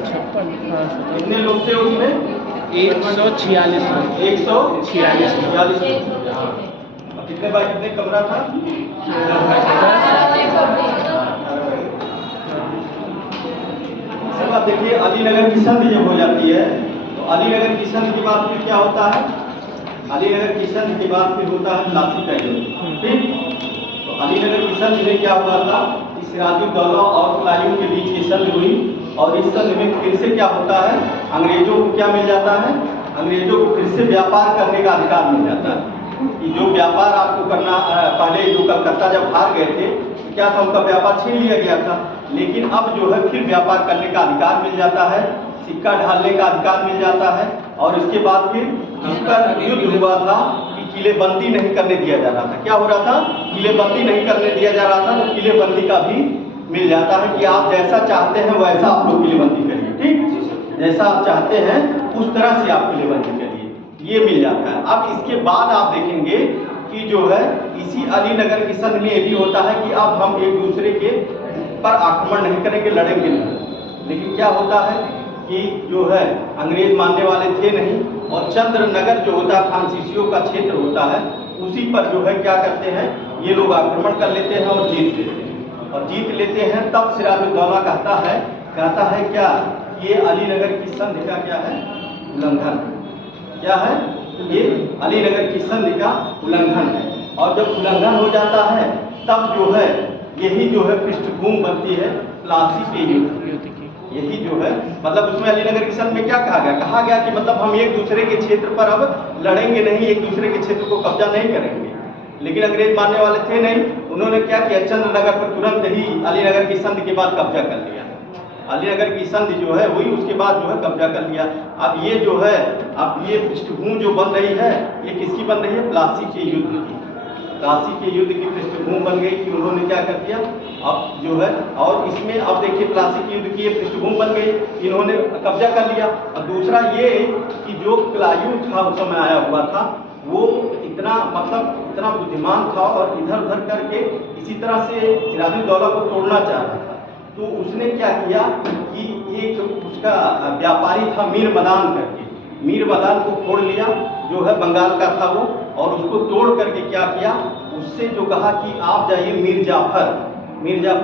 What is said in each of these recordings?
156। कितने लोग थे उसमें? 146 लोग। 146 लोग। हाँ। और कितने बाय कितने कमरा था? अब देखिए अलीनगर की संधि जब हो जाती है तो अलीनगर की संधि के बाद फिर क्या होता है? अलीनगर की संधि के बाद फिर होता है प्लासी का युद्ध। ठीक, तो अलीनगर की संधि में क्या हुआ था? सिराजुद्दौला और हुमायूं के बीच ये संधि हुई और इस संधि में फिर से क्या होता है? अंग्रेजों को क्या मिल जाता है? अंग्रेजों को फिर से व्यापार करने का अधिकार मिल जाता है कि जो व्यापार आपको करना, पहले जो कलकत्ता जब हार गए थे क्या था, उनका व्यापार छीन लिया गया था, लेकिन अब जो है फिर व्यापार करने का अधिकार मिल जाता है, सिक्का ढालने का अधिकार मिल जाता है। और इसके बाद फिर इसका युद्ध हुआ था कि किलेबंदी नहीं करने दिया जा रहा था। क्या हो रहा था? किलेबंदी नहीं करने दिया जा रहा था, तो किलेबंदी का भी मिल जाता है कि आप जैसा चाहते हैं वैसा आप लोग किलेबंदी करिए। ठीक, जैसा आप चाहते हैं उस तरह से आप किलेबंदी करिए, ये मिल जाता है। अब इसके बाद आप देखेंगे कि जो है इसी अलीनगर की संधि में ये भी होता है कि अब हम एक दूसरे के पर आक्रमण नहीं करेंगे, लड़ेंगे नहीं। लेकिन क्या होता है कि जो है अंग्रेज मानने वाले थे नहीं, और चंद्रनगर जो होता है फ्रांसीसियों का क्षेत्र होता है, उसी पर जो है क्या करते हैं ये लोग आक्रमण कर लेते हैं और जीत लेते हैं। और जीत लेते हैं तब सिराजुद्दौला कहता है क्या, ये अलीनगर की संधि का क्या है? उल्लंघन। क्या है? ये अलीनगर की संधि का उल्लंघन है। और जब उल्लंघन हो जाता है तब जो है यही जो है पृष्ठभूमि बनती है प्लासी के युद्ध की। यही जो है मतलब उसमें अलीनगर की संधि में क्या कहा गया कि मतलब हम एक दूसरे के क्षेत्र पर अब लड़ेंगे नहीं, एक दूसरे के क्षेत्र को कब्जा नहीं करेंगे। लेकिन अंग्रेज मानने वाले थे नहीं, उन्होंने क्या किया, चंद्रनगर पर तुरंत ही अलीनगर की संधि के बाद कब्जा कर लिया। अलीनगर की संधि जो है हुई, उसके बाद जो है कब्जा कर लिया। अब ये जो है, अब ये पृष्ठभूमि जो बन रही है ये किसकी बन रही है? प्लासी के युद्ध की। प्लासी के युद्ध की पृष्ठभूमि बन गई कि उन्होंने क्या कर दिया अब जो है, और इसमें अब देखिए प्लासी के युद्ध की ये पृष्ठभूमि बन गई, इन्होंने कब्जा कर लिया। और दूसरा ये कि जो क्लायू था उस समय आया हुआ था, वो इतना इतना बुद्धिमान था और इधर उधर करके इसी तरह से सिराजुद्दौला को तोड़ना चाह रहा था। तो उसने क्या किया कि एक उसका व्यापारी था मीर मदान करके, मीर मदान को फोड़ लिया, जो है बंगाल का था वो, और उसको तोड़ करके क्या किया, उससे जो कहा कि आप जाइए मीर जाफर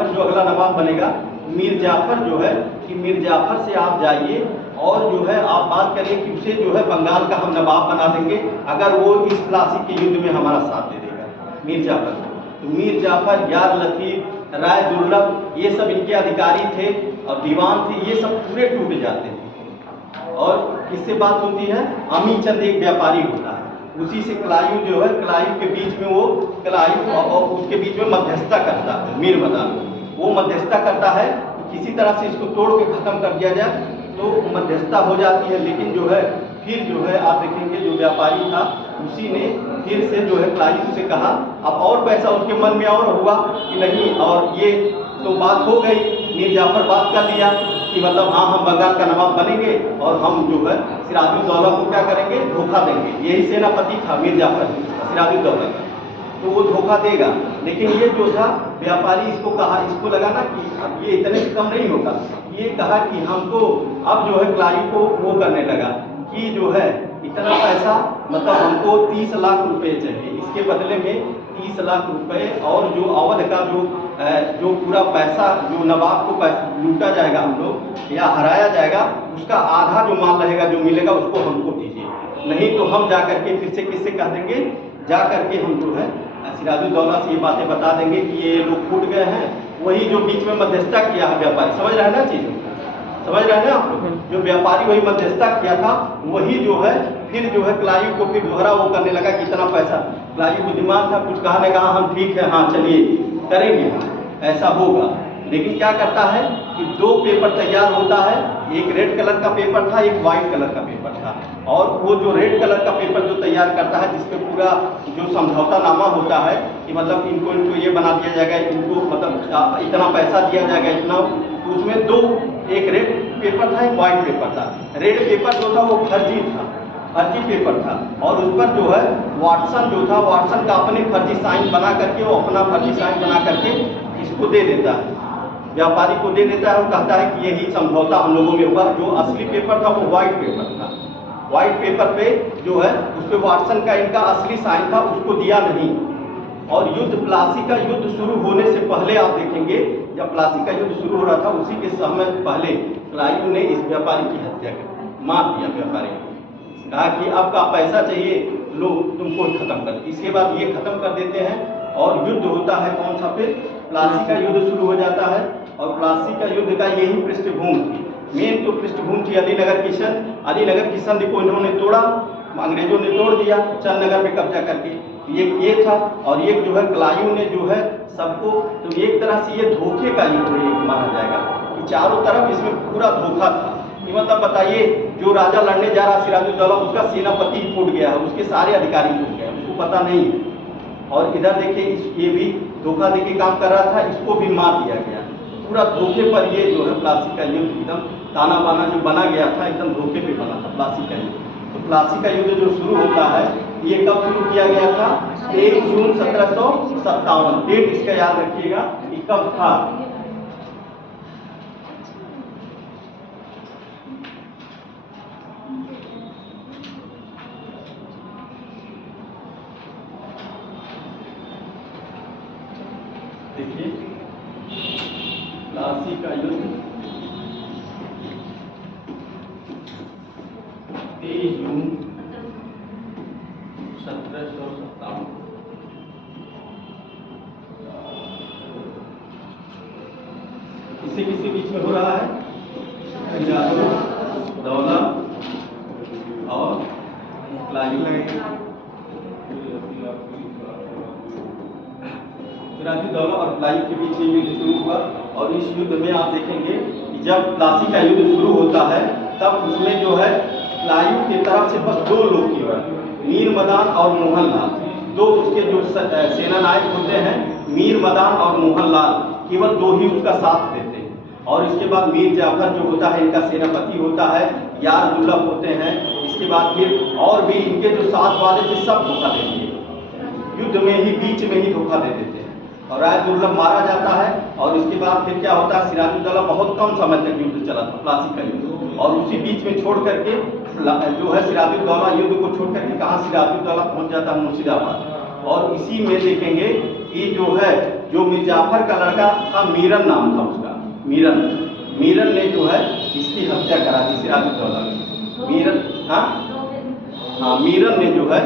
जो अगला नवाब बनेगा, मीर जाफर जो है कि मीर जाफर से आप जाइए और जो है आप बात करिए कि उसे जो है बंगाल का हम नवाब बना देंगे अगर वो इस प्लासी के युद्ध में हमारा साथ दे देगा, मीर जाफर। तो मीर जाफर, यार लतीफ, राय दुर्लभ, ये सब इनके अधिकारी थे और दीवान थे, ये सब पूरे टूट जाते थे। और किससे बात होती है? अमी चंद एक व्यापारी होता है, उसी से क्लायू जो है, क्लायू के बीच में वो क्लायू और उसके बीच में मध्यस्थता करता है मीर मदान, वो मध्यस्थता करता है किसी तरह से इसको तोड़ के खत्म कर दिया जाए, तो मध्यस्थता हो जाती है। लेकिन जो है फिर जो है आप देखेंगे जो व्यापारी था उसी ने फिर से जो है क्लायू से कहा, अब और पैसा उसके मन में और हुआ कि नहीं, और ये तो बात हो गई, मीर जाफर बात कर लिया कि मतलब हाँ हम बंगाल का नवाब बनेंगे और हम जो है सिराजुद्दौला को क्या करेंगे, धोखा देंगे। यही सेनापति था मीर जाफर सिराजुद्दौला का, तो वो धोखा देगा। लेकिन ये जो था व्यापारी इसको कहा, इसको लगा ना कि अब ये इतने से कम नहीं होगा, ये कहा कि हमको अब जो है क्लायू को वो करने लगा कि जो है इतना पैसा मतलब हमको 30 लाख रुपए चाहिए, इसके बदले में 30 लाख रुपए और जो अवध का जो पूरा पैसा जो नवाब को लूटा जाएगा हम लोग या हराया जाएगा, उसका आधा जो माल रहेगा जो मिलेगा उसको हमको दीजिए, नहीं तो हम जा करके फिर से किससे कह देंगे, जा करके हम जो है सिराजुद्दौला से ये बातें बता देंगे कि ये लोग फूट गए हैं। वही जो बीच में मध्यस्थता किया है व्यापारी, समझ रहे हैं ना चीज़, समझ रहे हैं आप लोग, जो व्यापारी वही मध्यस्थता किया था, वही जो है फिर जो है क्लायू को फिर दोहरा वो करने लगा कि इतना पैसा, क्लायू बुद्धिमान था, कुछ कहा ने कहा हम ठीक है, हाँ चलिए करेंगे, ऐसा होगा। लेकिन क्या करता है कि 2 पेपर तैयार होता है, एक रेड कलर का पेपर था, एक वाइट कलर का पेपर था, और वो जो रेड कलर का पेपर जो तैयार करता है जिसपे पूरा जो समझौता नामा होता है कि मतलब इनको ये बना दिया जाएगा, इनको मतलब इतना पैसा दिया जाएगा इतना, तो उसमें 2, एक रेड पेपर था, एक वाइट पेपर था। रेड पेपर जो था वो फर्जी पेपर था, और उस पर जो है वाटसन जो था, वाटसन का अपने फर्जी साइन बना करके, वो अपना फर्जी साइन बना करके इसको दे देता है, व्यापारी को दे देता है, वो कहता है कि यही समझौता हम लोगों में हुआ। जो असली पेपर था वो व्हाइट पेपर था। व्हाइट पेपर पे जो है उस पर वाटसन का इनका असली साइन था, उसको दिया नहीं। और युद्ध, प्लासी का युद्ध शुरू होने से पहले आप देखेंगे, जब प्लासी का युद्ध शुरू हो रहा था उसी के समय पहले क्लाइव ने इस व्यापारी की हत्या कर मार दिया। व्यापारी को कहा कि आपका पैसा चाहिए, लो तुमको खत्म कर। इसके बाद ये खत्म कर देते हैं और युद्ध होता है कौन सा, फिर प्लासी का युद्ध शुरू हो जाता है। और प्लासी का युद्ध का यही पृष्ठभूमि थी, मेन तो पृष्ठभूमि थी अलीनगर की संधि। अलीनगर की संधि को इन्होंने तोड़ा, अंग्रेजों ने तोड़ दिया चंदनगर पे कब्जा करके। ये था। और ये जो है क्लाइव ने जो है सबको, तो एक तरह से ये धोखे का युद्ध माना जाएगा कि चारों तरफ इसमें पूरा धोखा था। कि मतलब बताइए, जो राजा लड़ने जा रहा सिराजुद्दौला, उसका सेनापति फूट गया है, उसके सारे अधिकारी फूट गए, उसको पता नहीं है। और इधर देखिए ये भी धोखा देके काम कर रहा था, इसको भी मार दिया गया। पूरा धोखे पर ये जो है प्लासी का युद्ध एकदम ताना बाना जो बना गया था, एकदम धोखे पे बना था प्लासी का युद्ध। तो प्लासी का युद्ध जो शुरू होता है, ये कब शुरू किया गया था? 1 जून 1757। डेट इसका याद रखिएगा कि कब था। देखिए प्लासी का युद्ध 23 जून 1757। किसी बीच में हो रहा है, सिराजुद्दौला और क्लाइव। सिराजुद्दौला और क्लाइव के बीच ये युद्ध शुरू हुआ। और इस युद्ध में आप देखेंगे कि जब प्लासी का युद्ध शुरू होता है, तब उसमें जो है क्लाइव की तरफ से बस 2 लोग केवल, मीर मदान और मोहनलाल, 2 उसके जो सेना नायक होते हैं, मीर मदान और मोहनलाल, केवल 2 ही उसका साथ देते हैं। और इसके बाद मीर जाफर जो होता है इनका सेनापति होता है, यार दुर्लभ होते हैं। इसके बाद फिर और भी इनके जो साथ वाले थे सब धोखा देते हैं, युद्ध में ही बीच में ही धोखा दे देते हैं। और राय दुर्लभ मारा जाता है। और इसके बाद फिर क्या होता है, सिराजुद्दौला बहुत कम समय तक युद्ध चला था, प्लासी का युद्ध। और उसी बीच में छोड़ करके जो है सिराजुद्दौला युद्ध को छोड़ करके कहाँ सिराजुद्दौला पहुंच जाता है, मुर्शिदाबाद। और इसी में देखेंगे कि जो है, जो मीर जाफर का लड़का था, मीरन नाम था उसका, मीरन ने जो है इसकी हत्या करा दी सिराजुद्दौला की। मीरन ने जो है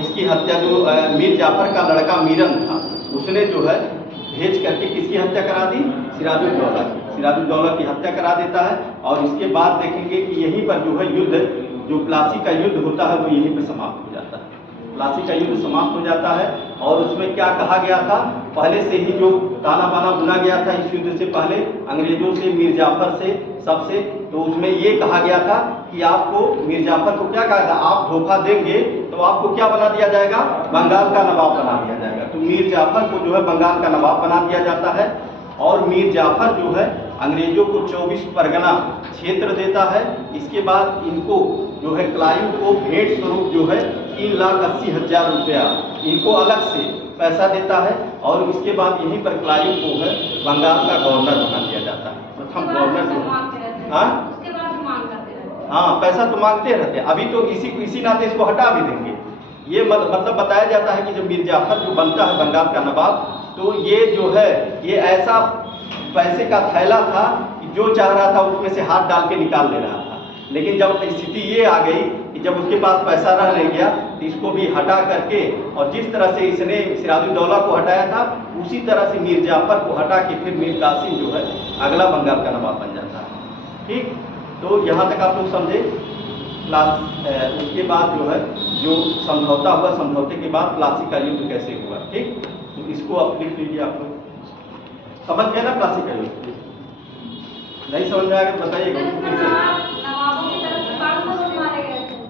इसकी हत्या, जो मीर जाफर का लड़का मीरन था, उसने जो है भेज करके किसकी हत्या करा दी, सिराजुद्दौला की। सिराजुद्दौला की हत्या करा देता है। और इसके बाद देखेंगे कि यहीं पर जो है युद्ध, जो प्लासी का युद्ध होता है, वो यहीं पर समाप्त हो जाता है। प्लासी का युद्ध समाप्त हो जाता है। और उसमें क्या कहा गया था, पहले से ही जो ताना बाना बुना गया था इस युद्ध से पहले अंग्रेजों से, मीर जाफर से, सबसे, तो उसमें ये कहा गया था कि आपको, मीर जाफर को क्या कहा था, आप धोखा देंगे तो आपको क्या बना दिया जाएगा, बंगाल का नवाब बना दिया जाएगा। तो मीर जाफर को जो है बंगाल का नवाब बना दिया जाता है। और मीर जाफर जो है अंग्रेजों को 24 परगना क्षेत्र देता है। इसके बाद इनको जो है क्लाइव को भेंट स्वरूप जो है 3,80,000 रुपया इनको अलग से पैसा देता है। और इसके बाद यहीं पर क्लाइव को है बंगाल का गवर्नर बना दिया जाता है, प्रथम गवर्नर जो हाँ, पैसा तो मांगते रहते हैं। अभी तो इसी नाते इसको हटा भी देंगे। ये मतलब बताया जाता है कि जब मीर जाफर जो बनता है बंगाल का नवाब, तो ये जो है ये ऐसा पैसे का थैला था कि जो चाह रहा था उसमें से हाथ डाल के निकाल ले रहा था। लेकिन जब स्थिति ये आ गई कि जब उसके पास पैसा रह नहीं गया, तो इसको भी हटा करके, और जिस तरह से इसने सिराजुद्दौला को हटाया था, उसी तरह से मीर जाफर को हटा के फिर मीर कासिम जो है अगला बंगाल का नवाब बन जाता है। ठीक, तो यहाँ तक आप लोग समझे। उसके बाद जो है जो समझौता हुआ, समझौते के बाद प्लासी का युद्ध कैसे हुआ। ठीक, तो इसको आप लिख लीजिए। आप लोग समझ गए ना प्लासी का युद्ध? नहीं समझ में आया तो बताइएगा।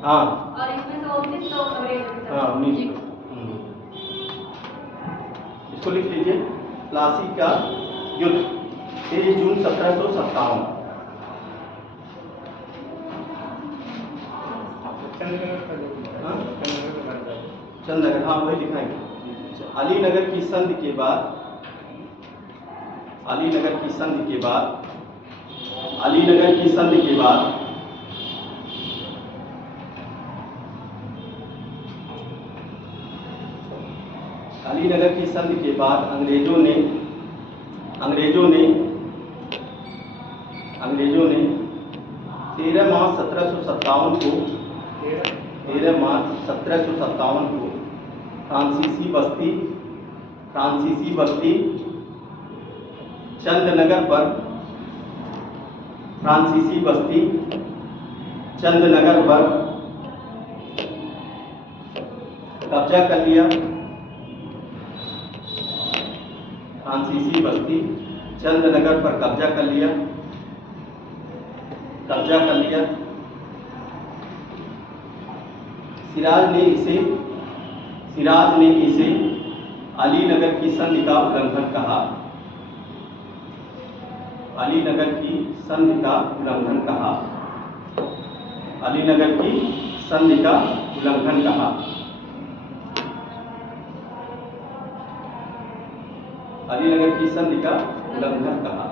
हाँ और इसमें से 19 लोग अंग्रेज। हाँ, 19 लोग। इसको लिख लीजिए, प्लासी का युद्ध 23 जून 1757। चंदनगर, हाँ वही लिखाएंगे। अलीनगर की संधि के बाद अलीनगर की संधि के बाद अलीनगर की संधि के बाद अलीनगर की संधि के बाद अंग्रेजों ने 13 मार्च 1757 को 13 मार्च 1757 को फ्रांसीसी बस्ती चंदनगर पर कब्जा कर लिया। फ्रांसीसी बस्ती चंदनगर पर कब्जा कर लिया। सिराज ने इसे अलीनगर की संधि का उल्लंघन कहा। अलीनगर की संधि का उल्लंघन कहा। अलीनगर की संधि का उल्लंघन कहा। अलीनगर की संधि का उल्लंघन कहा।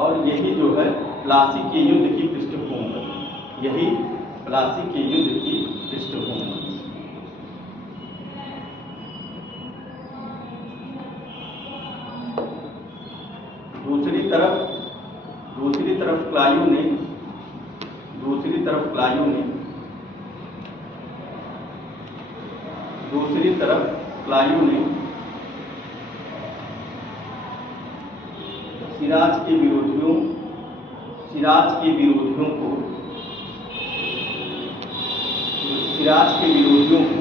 और यही जो है प्लासी के युद्ध की पृष्ठभूमि, यही प्लासी के युद्ध की पृष्ठभूमि। दूसरी तरफ क्लाइव ने सिराज के विरोधियों को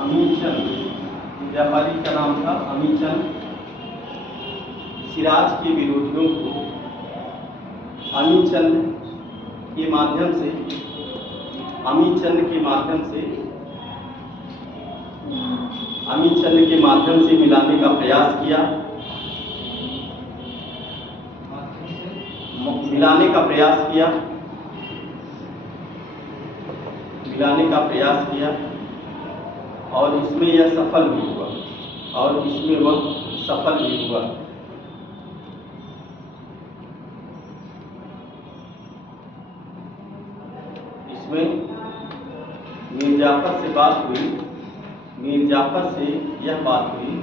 अमीचंद, व्यापारी का नाम था अमीचंद, सिराज के विरोधियों को अमीचंद के माध्यम से मिलाने का प्रयास किया। मिलाने का प्रयास किया और इसमें यह सफल भी हुआ। इसमें मीर जाफर से यह बात हुई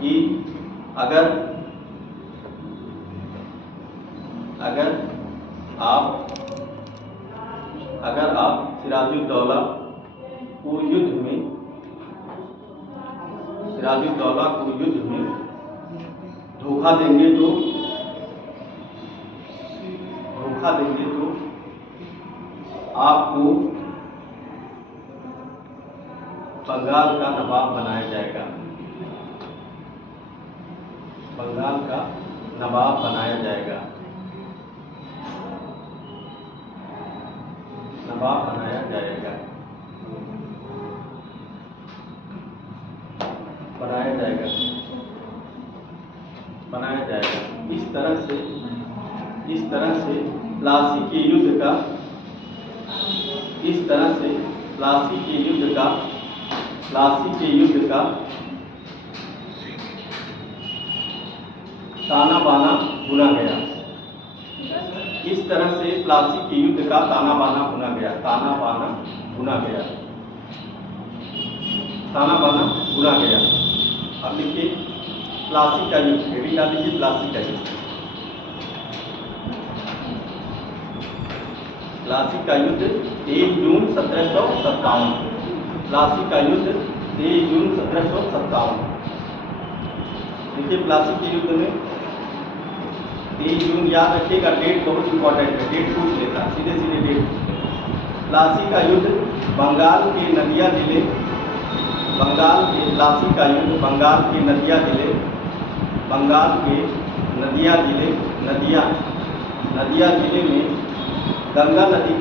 कि अगर आप सिराजुद्दौला को युद्ध में धोखा देंगे तो आपको बंगाल का नवाब बनाया जाएगा। इस तरह से प्लासी के युद्ध का ताना बाना बुना गया। अब लिखिए प्लासी का युद्ध, हेडिंग डाल दीजिए प्लासी का युद्ध। प्लासी का युद्ध 1 जून 1757। प्लासी का युद्ध 1 जून 1757। देखिए प्लासी के युद्ध में 1 जून याद रखिएगा, डेट बहुत इंपॉर्टेंट है, डेट पूछ लेता सीधे डेट। प्लासी का युद्ध बंगाल के नदिया जिले में गंगा नदी के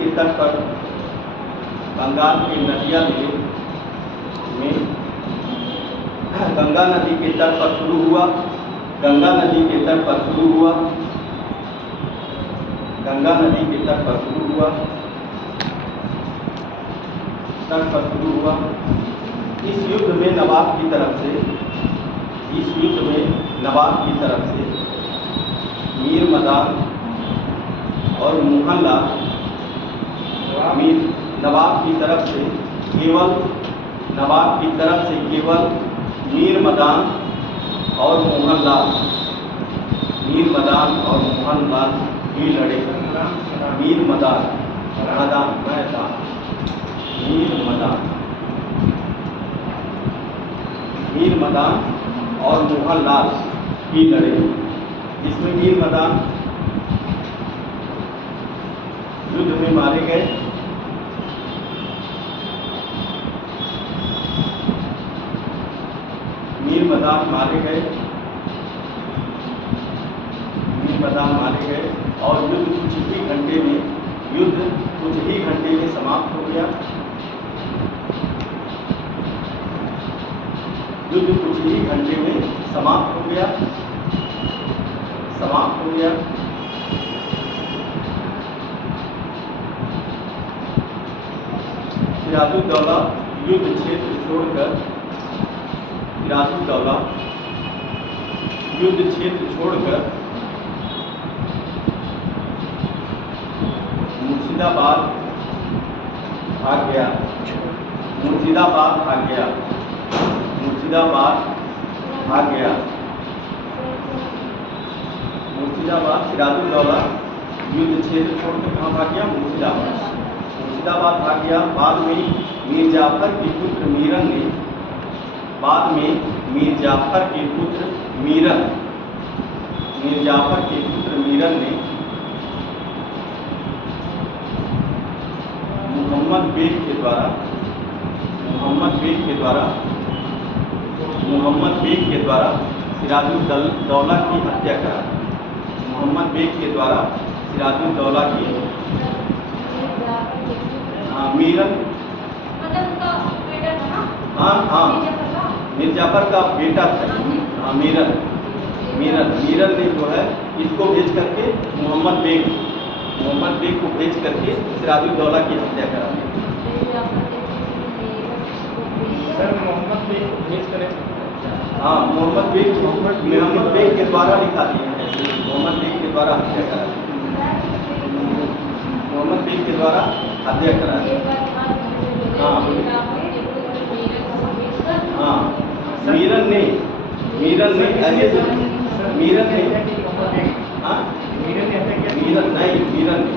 तट पर शुरू हुआ। गंगा नदी के तट पर शुरू हुआ। इस युद्ध में नवाब की तरफ से मीर मदान और मोहनलाल नवाब की तरफ से केवल मीर मदान और मोहनलाल ही लड़े। मीर मदान और मोहनलाल ही लड़े। इसमें मीर मदान युद्ध में मारे गए। मीर मदान मारे गए और युद्ध कुछ ही घंटे में समाप्त हो गया। सिराजुद्दौला युद्ध क्षेत्र छोड़कर मुर्शिदाबाद भाग गया। सिराजुद्दौला युद्ध क्षेत्र छोड़कर कहाँ भाग गया? मुर्शिदाबाद भाग गया। बाद में मीर जाफर के पुत्र मीरन ने मोहम्मद बेग के द्वारा सिराजुद्दौला की हत्या करा। मीरन मीर जाफर का बेटा था। मीरन ने जो है इसको भेज करके मोहम्मद बेग को भेज करके सिराजुद्दौला की हत्या करा। मोहम्मद बेग के द्वारा लिखा दिया है। मोहम्मद बेग के द्वारा हत्या करा।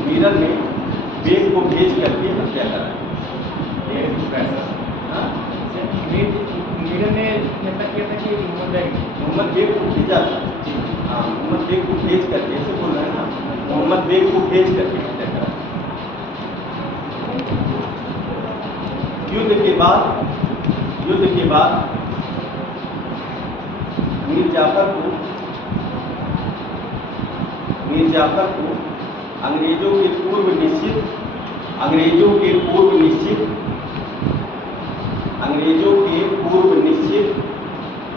मीरन ने बेग को भेज करके हत्या करा। मोहम्मद बेग को भेजा था। मोहम्मद बेग को भेज करके, ऐसे बोल रहे हैं ना, मोहम्मद बेग को भेज करके हत्या करा। युद्ध के बाद मीर जाफर को अंग्रेजों के पूर्व निश्चित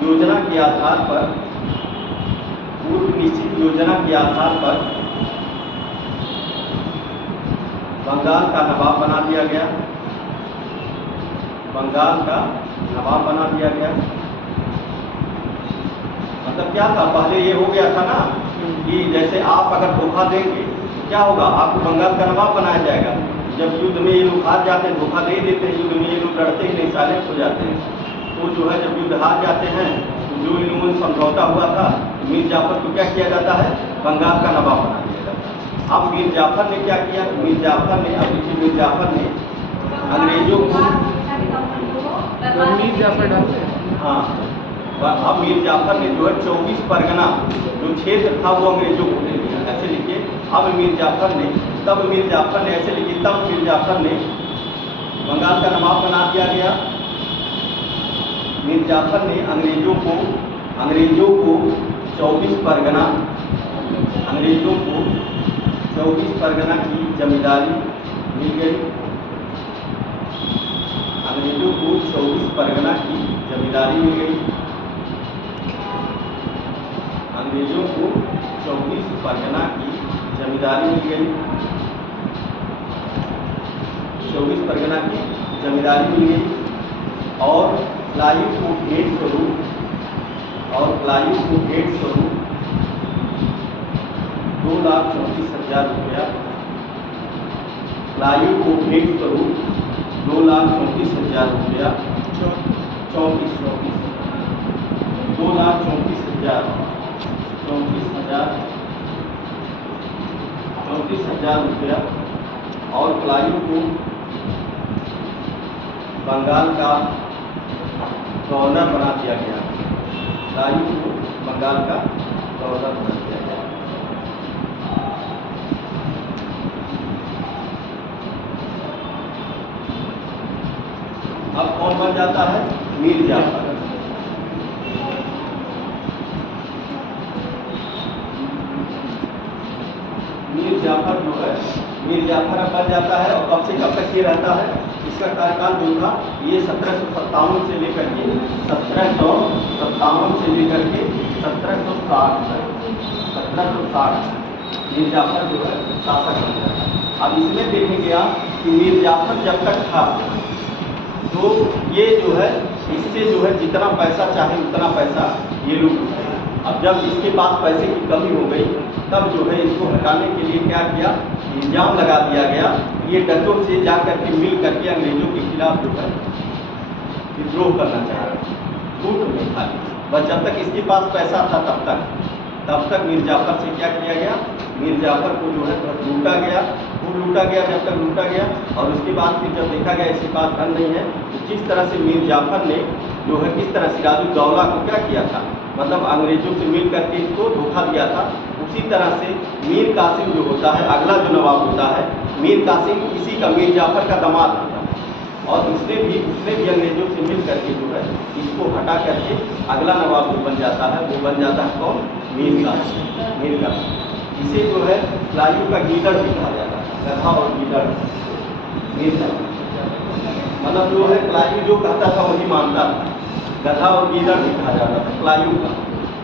योजना के आधार पर बंगाल का नवाब बना दिया गया। मतलब क्या था, पहले ये हो गया था ना कि जैसे आप अगर धोखा देंगे तो क्या होगा, आपको बंगाल का नवाब बनाया जाएगा। जब युद्ध में ये लोग हार जाते हैं, धोखा दे देते हैं, युद्ध में ये लोग लड़ते ही नहीं, साइलेंट हो जाते हैं, तो जो है जब युद्ध हार जाते हैं तो जो इन लोगों ने समझौता हुआ था, तो मीर जाफर को क्या किया जाता है? बंगाल का नवाब बना दिया जाता है। अब मीर जाफर ने क्या किया? मीर जाफर ने अंग्रेजों को अब मीर जाफर ने जो है 24 परगना जो क्षेत्र था वो अंग्रेजों को दे दिया। ऐसे लिखिए, तब मीर जाफर ने बंगाल का नवाब बना दिया गया। मीर जाफर ने अंग्रेजों को 24 परगना की जमींदारी मिल गई। और क्लाइव को भेंट करूँ और क्लाइव को भेंट करूँ 2,34,000 रुपया। क्लाइव को भेंट करूँ 2,34,000 रुपया। 34,000 रुपया और क्लाइव को बंगाल का गवर्नर बना दिया गया। क्लाइव को बंगाल का गवर्नर बना दिया गया। अब कौन बन जाता है? मीर जाफर। मीर जाफर जो है, मीर जाफर अब बन जाता है। और कब से कब तक ये रहता है? इसका कार्यकाल जो था ये 1757 से लेकर के 1757 से लेकर के 1760 तक, 1760 मीर जाफर जो है शासक बन जाता है। अब इसमें देखेंगे आप कि मीर जाफर जब तक था तो ये जो है इससे जो है जितना पैसा चाहे उतना पैसा ये लूट उठाए। अब जब इसके पास पैसे की कमी हो गई तब जो है इसको हटाने के लिए क्या किया? इल्जाम लगा दिया गया। ये डचों से जा करके मिल करके अंग्रेजों के खिलाफ जो है विद्रोह करना चाह रहा था। लूट में था बस। जब तक इसके पास पैसा था तब तक मीर जाफर से क्या किया गया? मीर जाफर को जो है लूटा गया। खूब लूटा गया जब तक लूटा गया। और उसके बाद फिर जब देखा गया इसके पास धन नहीं है तो जिस तरह से मीर जाफर ने जो है किस तरह सिराजुद्दौला को क्या किया था, मतलब अंग्रेजों से मिल करके इसको धोखा दिया था, उसी तरह से मीर कासिम जो होता है अगला जो नवाब होता है, मीर कासिम इसी का मीर जाफर का दामाद होता है। और उसने भी अंग्रेजों से मिल करके जो है इसको हटा करके अगला नवाब जो बन जाता है वो बन जाता है कौन? मीर कासिम। मीर कासिम इसे जो है क्लाइव का गीदड़ भी कहा जाता है। गधा और गीदड़ मीर जाफर, मतलब जो है क्लाइव जो कहता था वही मानता था। गधा और गीदड़ भी कहा जाता था क्लाइव का।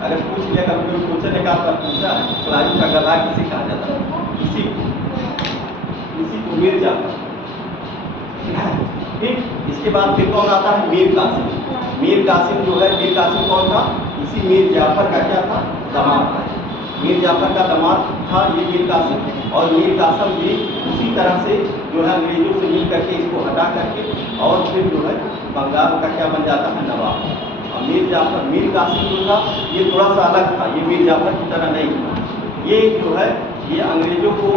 अगर पूछ लिया कभी कोई पूछने का आपका पूछा क्लाइव का गधा किसे कहा जाता है? इसी को मीर जाफर। ठीक, इसके बाद फिर कौन आता है? मीर कासिम। मीर कासिम जो है, मीर कासिम कौन था? इसी मीर जाफर का क्या था? दामाद था। मीर जाफर का दामाद था ये मीर कासिम। और मीर कासिम भी उसी तरह से जो है अंग्रेजों से मिल करके इसको हटा करके और फिर जो है बंगाल का क्या बन जाता है? नवाब। और मीर जाफर, मीर कासिम जो था ये थोड़ा सा अलग था, ये मीर जाफर की तरह नहीं था। ये जो है ये अंग्रेजों को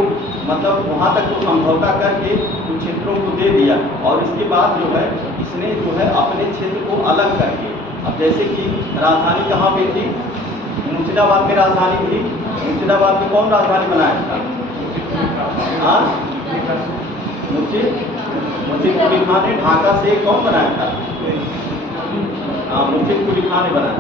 मतलब वहाँ तक तो समझौता करके कुछ क्षेत्रों को दे दिया। और इसके बाद जो है इसने जो है अपने क्षेत्र को अलग करके, अब जैसे कि राजधानी कहाँ पे थी? मुर्शिदाबाद में राजधानी थी। मुर्शिदाबाद में कौन राजधानी बनाया था? हाँ, मुर्शिद कुली खान ने। ढाका से कौन बनाया था? हाँ, मुर्शिद कुली खान ने बनाया।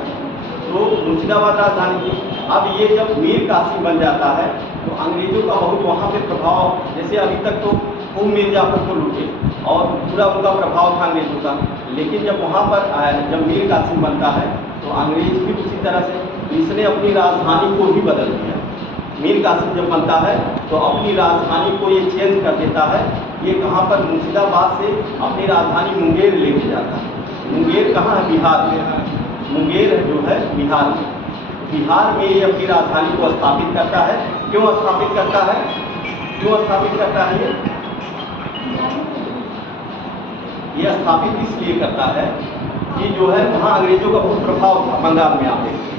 तो मुर्शिदाबाद राजधानी थी। अब ये जब मीर कासिम बन जाता है तो अंग्रेजों का बहुत वहाँ पे प्रभाव, जैसे अभी तक तो खूब मीर जाफर को लूटे और पूरा उनका प्रभाव था अंग्रेजों का। लेकिन जब वहाँ पर जब मीर कासिम बनता है तो अंग्रेज भी उसी तरह से इसने अपनी राजधानी को ही बदल दिया। मीर कासिम जब बनता है तो अपनी राजधानी को ये चेंज कर देता है। ये कहाँ पर? मुर्शिदाबाद से अपनी राजधानी मुंगेर लेके जाता है। मुंगेर कहाँ है? बिहार में। मुंगेर जो है बिहार में। बिहार में ये अपनी राजधानी को स्थापित करता है। क्यों स्थापित करता है? क्यों स्थापित करता है? ये स्थापित इसलिए करता है कि जो है वहाँ अंग्रेजों का बहुत प्रभाव था बंगाल में। आप देखिए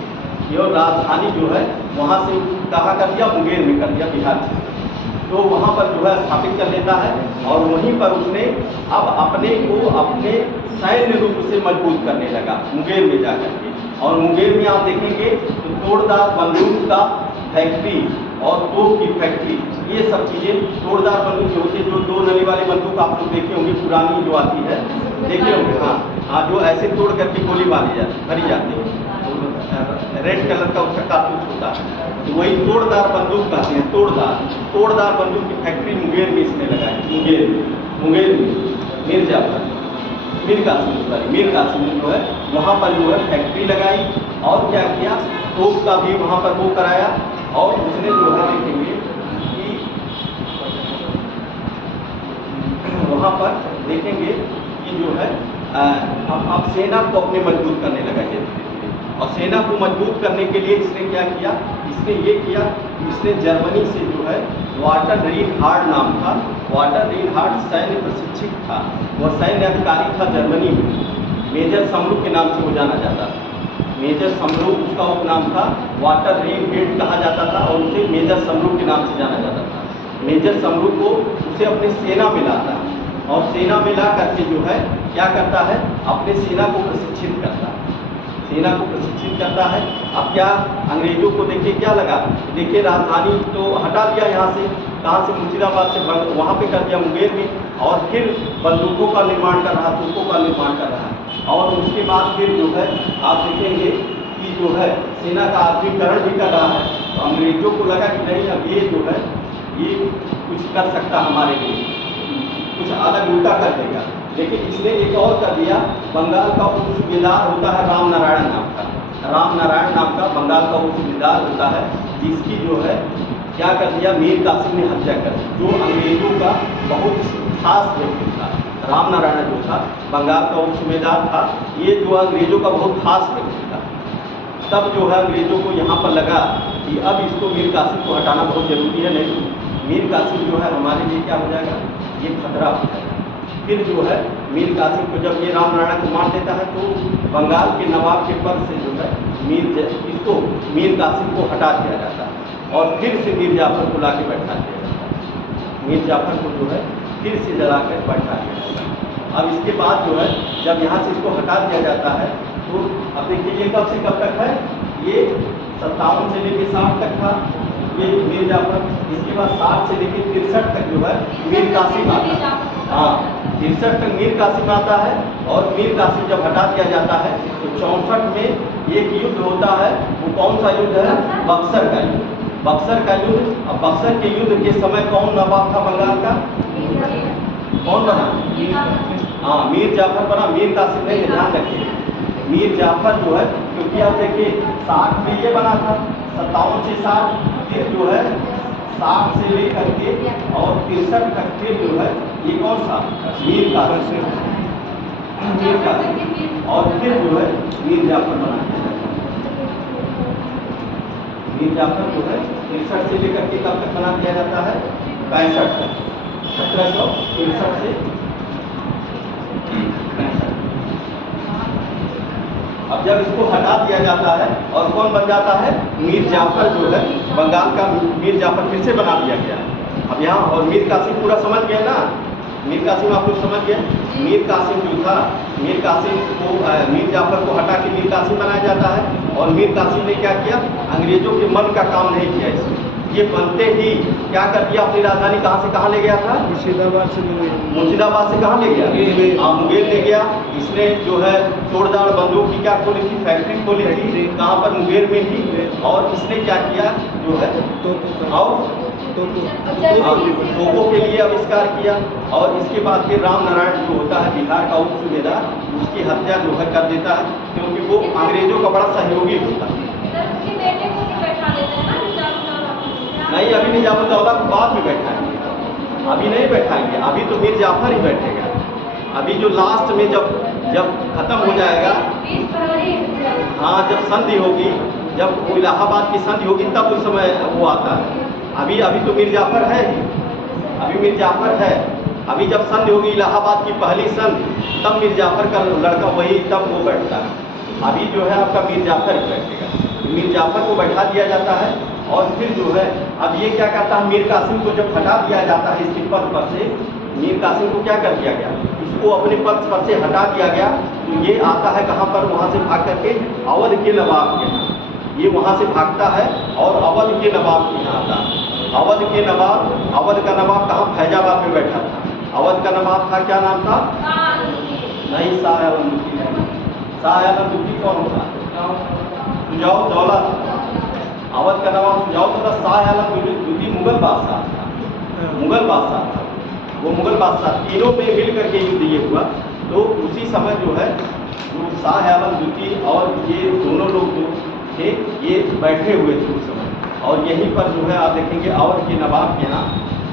ये राजधानी जो है वहाँ से कहाँ कर दिया? मुंगेर में कर दिया, बिहार से। तो वहाँ पर जो है स्थापित कर लेता है और वहीं पर उसने अब अपने को अपने सैन्य रूप से मजबूत करने लगा मुंगेर में जाकर के। और मुंगेर में आप देखेंगे तो तोड़दार बंदूक का फैक्ट्री और तोप की फैक्ट्री, ये सब चीज़ें तोड़दार बंदूक जो होती है, जो 2 नली वाली बंदूक आप लोग देखे होंगे, पुरानी जो आती है देखे होंगे। हाँ हाँ, जो ऐसे तोड़ करके गोली मारी भरी जाती है, रेड कलर का उसका कारतूस होता है, तो वही तोड़दार बंदूक कहते हैं। तोड़दार बंदूक की फैक्ट्री मुंगेर में इसने लगाई। मुंगेर में मीर जाफर, मीर कासिम जो है वहाँ पर जो है फैक्ट्री लगाई। और क्या किया? तोप का भी वहाँ पर वो कराया। और उसने जो है देखेंगे कि वहाँ पर देखेंगे कि जो है अब सेना को अपने मजबूत करने लगा ये धीरे धीरे। और सेना को मजबूत करने के लिए इसने क्या किया, इसने ये किया कि इसने जर्मनी से जो है वाटर रीनहार्ड नाम था, वाटर रीनहार्ड सैन्य प्रशिक्षक था और सैन्य अधिकारी था जर्मनी में। मेजर समरूप के नाम से वो जाना जाता था। मेजर समरूप उसका उपनाम था, वाटर रीनहेड कहा जाता था और उसे मेजर समरूप के नाम से जाना जाता था। मेजर समरूप को उसे अपनी सेना में लाता है और सेना में ला करके जो है क्या करता है, अपने सेना को प्रशिक्षित करता है, सेना को प्रशिक्षित करता है। अब क्या अंग्रेजों को देखिए क्या लगा, देखिए राजधानी तो हटा दिया यहाँ से, कहाँ से, मुर्शिदाबाद से वहाँ पे कर दिया मुंगेर में, और फिर बंदूकों का निर्माण कर रहा, तोपों का निर्माण कर रहा है। और उसके बाद फिर जो है आप देखेंगे कि जो है सेना का आधुनिकीकरण भी कर रहा है। तो अंग्रेजों को लगा कि नहीं, अब ये जो है ये कुछ कर सकता हमारे लिए, कुछ अलग उल्टा कर देगा। लेकिन इसने एक और कर दिया, बंगाल का उप सूबेदार होता है राम नारायण नाम का, राम नारायण नाम का बंगाल का उप सूबेदार होता है, जिसकी जो है क्या कर दिया, मीर कासिम ने हत्या कर दी, जो अंग्रेजों का बहुत खास व्यक्ति था। राम नारायण जो था बंगाल का उप सूबेदार था, ये जो अंग्रेजों का बहुत खास व्यक्ति था। तब जो है अंग्रेजों को यहाँ पर लगा कि अब इसको मीर कासिम को हटाना बहुत जरूरी है, नहीं तो मीर कासिम जो है हमारे लिए क्या हो जाएगा, ये खतरा हो जाएगा। फिर जो है मीर कासिम को जब ये राम नारायण को मार देता है तो बंगाल के नवाब के पद से जो है इसको मीर कासिम को हटा दिया जाता है और फिर से मीर जाफर को ला के बैठा दिया जाता है। मीर जाफर को जो है फिर से जला कर बैठा दिया जाता है। अब इसके बाद जो है जब यहाँ से इसको हटा दिया जाता है तो अब देखिए ये कब से कब तक है, ये 57 से लेकर 60 तक था ये मीर जाफर। इसके बाद 60 से लेकर 63 तक जो है मीर कासिम आता है। हाँ, 63 तक मीर कासिम आता है और मीर कासिम जब हटा दिया जाता है तो 64 में एक युद्ध होता है। वो कौन सा युद्ध है, बक्सर का युद्ध। बक्सर का युद्ध। अब बक्सर के युद्ध के समय कौन नवाब था बंगाल का, कौन बना, हाँ मीर जाफर बना, मीर कासिम नहीं, ध्यान रखिए मीर जाफर जो है, क्योंकि आप देखिए 60 में ये बना था, 57 से 60, फिर जो है 60 से लेकर के और 63 तक फिर जो है ये कौन सा, मीर कासिम, मीर कासिम, और फिर जो है मीर जाफर बना दिया जाता है। मीर जाफर जो है 63 से लेकर के कब तक बना दिया जाता है, 65 तक, 1763 से 65। अब जब इसको हटा दिया जाता है और कौन बन जाता है, मीर जाफर जो है बंगाल का मीर जाफर फिर से बना दिया गया। अब यहाँ और मीर कासिम पूरा समझ गए ना, मीर कासिम आप लोग समझ गए। मीर कासिम जो था, मीर कासिम को मीर जाफर को हटा के मीर कासिम बनाया जाता है और मीर कासिम ने क्या किया, अंग्रेजों के मन का काम नहीं किया इसमें। ये बनते ही क्या कर दिया, अपनी राजधानी कहाँ से कहाँ ले गया था, मुर्शिदाबाद से, मुर्शिदाबाद से कहाँ ले गया, मुंगेर ले गया। इसने जो है तोड़दार बंदूक की क्या खोली थी, फैक्ट्री खोली थी, कहाँ पर, मुंगेर में ही। और इसने क्या किया जो है, और तोपों के लिए आविष्कार किया। और इसके बाद फिर राम नारायण जो होता है बिहार का उप सूबेदार, उसकी हत्या जो है कर देता है, क्योंकि वो अंग्रेजों का बड़ा सहयोगी होता है। नहीं, अभी निजामुद्दौला दौला को बाद में बैठाएंगे, अभी नहीं बैठाएंगे, अभी तो मीर जाफर ही बैठेगा। अभी जो लास्ट में जब खत्म हो जाएगा, हाँ जब संधि होगी, जब इलाहाबाद की संधि होगी तब उस समय वो आता है। अभी तो मीर जाफर है ही, अभी मीर जाफर है। अभी जब संधि होगी इलाहाबाद की पहली संधि, तब मीर जाफर का लड़का वही, तब वो बैठता है। अभी जो है आपका मीर जाफर ही बैठेगा। मीर जाफर को बैठा दिया जाता है और फिर जो है अब ये क्या करता है, मीर कासिम को जब हटा दिया जाता है इसके पद पर से, मीर कासिम को क्या कर दिया गया, इसको अपने पद पर से हटा दिया गया। तो ये आता है कहाँ पर, वहाँ से भाग करके अवध के नवाब के यहाँ, ये वहाँ से भागता है और अवध के नवाब के यहाँ आता है। अवध के नवाब, अवध का नवाब कहाँ, फैजाबाद में बैठा था। अवध का नवाब था, क्या नाम था, नहीं शाह आलम दुखी नहीं, शाह आलम दुखी कौन था, सुजाउ दौला था। अवध का नवाब सुजाउ दौला, शाह आलम दुखी मुगल बादशाह था, मुगल बादशाह था। वो मुगल बादशाह तीनों में मिल करके युद्ध ये हुआ। तो उसी समय जो है वो शाह आलम दुखी और ये दोनों लोग जो थे ये बैठे हुए थे उस समय। और यहीं पर जो है आप देखेंगे अवध के नवाब के यहाँ,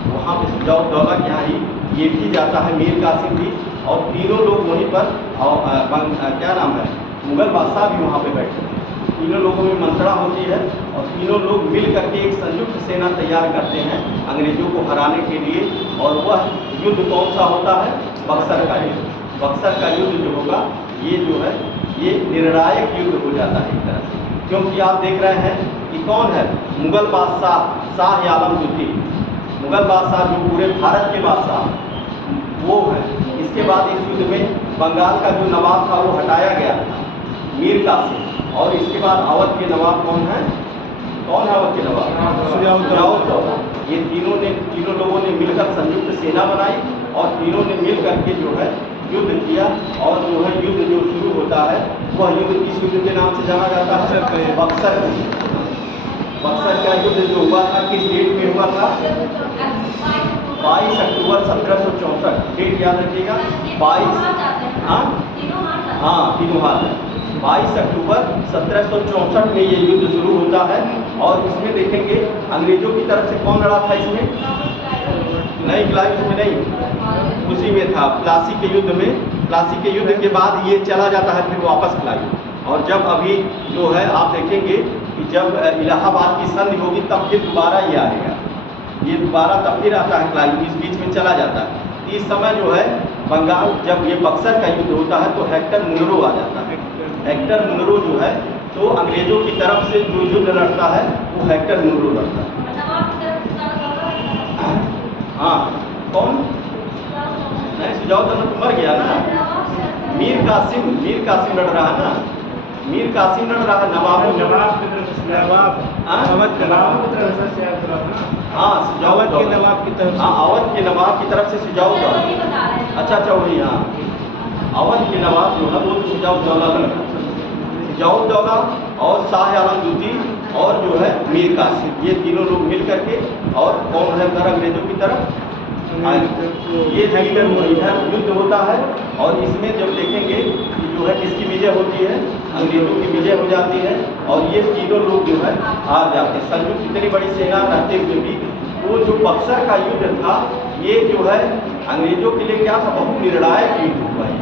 वहाँ पे सुजाउ दौला के यहाँ ही ये भी जाता है, मीर कासिम भी, और तीनों लोग वहीं पर क्या नाम है, मुगल बादशाह भी वहाँ पे बैठे थे। तीनों लोगों में मंत्रणा होती है और तीनों लोग मिल करके एक संयुक्त सेना तैयार करते हैं अंग्रेजों को हराने के लिए। और वह युद्ध कौन सा होता है? बक्सर का युद्ध। बक्सर का युद्ध जो होगा ये जो है ये निर्णायक युद्ध हो जाता है एक तरह से, क्योंकि आप देख रहे हैं कि कौन है? मुगल बादशाह शाह आलम द्वितीय, मुगल बादशाह जो पूरे भारत के बादशाह वो है। इसके बाद इस युद्ध में बंगाल का जो नवाब था वो हटाया गया मीर कासिम, और इसके बाद अवध के नवाब कौन है? कौन है अवध के नवाब? सुजाउद्दौला। ये तीनों लोगों ने मिलकर संयुक्त सेना बनाई और तीनों ने मिल करके जो है युद्ध किया। और जो है युद्ध जो शुरू होता है वह युद्ध किस युद्ध के नाम से जाना जाता है? बक्सर। बक्सर का युद्ध जो हुआ था किस डेट में हुआ था? 22 अक्टूबर 1764। डेट याद रखिएगा, 22। हाँ तीनों हाथ है। 22 अक्टूबर 1764 में ये युद्ध शुरू होता है। और इसमें देखेंगे अंग्रेजों की तरफ से कौन लड़ा था इसमें? नहीं, क्लाइव इसमें नहीं, उसी में था प्लासी के युद्ध में। प्लासी के युद्ध के बाद ये चला जाता है फिर वापस क्लाइव। और जब अभी जो है आप देखेंगे कि जब इलाहाबाद की संधि होगी तब फिर दोबारा ये आएगा, ये दोबारा तब फिर आता है क्लाइव, इस बीच में चला जाता है। इस समय जो है बंगाल जब ये बक्सर का युद्ध होता है तो हेक्टर मुनरो आ जाता है। हेक्टर मुनरो जो है तो अंग्रेजों की तरफ से जो युद्ध लड़ता है वो हेक्टर मुनरो लड़ता है। हाँ कौन? नहीं, सुजाउद्दौला तो मर गया ना। मीर कासिम लड़ रहा है ना, मीर कासिम लड़ रहा है नवाब अवध के नवाब की तरफ से। हाँ अवध के नवाब की तरफ से सुजाउद्दौला। अच्छा वही। हाँ अवध के नवाब जो है वो सुजाउद्दौला लड़ा, सुजाउद्दौला और शाह आलम द्वितीय और जो है मीर कासिम, ये तीनों लोग मिल करके। और कौन है उधर अंग्रेजों की तरफ? ये इधर युद्ध होता है। और इसमें जब देखेंगे कि जो है किसकी विजय होती है? अंग्रेजों की विजय हो जाती है और ये तीनों लोग जो है हार जाते हैं। संयुक्त इतनी बड़ी सेना रहते हुए भी वो जो बक्सर का युद्ध था ये जो है अंग्रेजों के लिए क्या था? बहुत निर्णायक युद्ध हुआ है।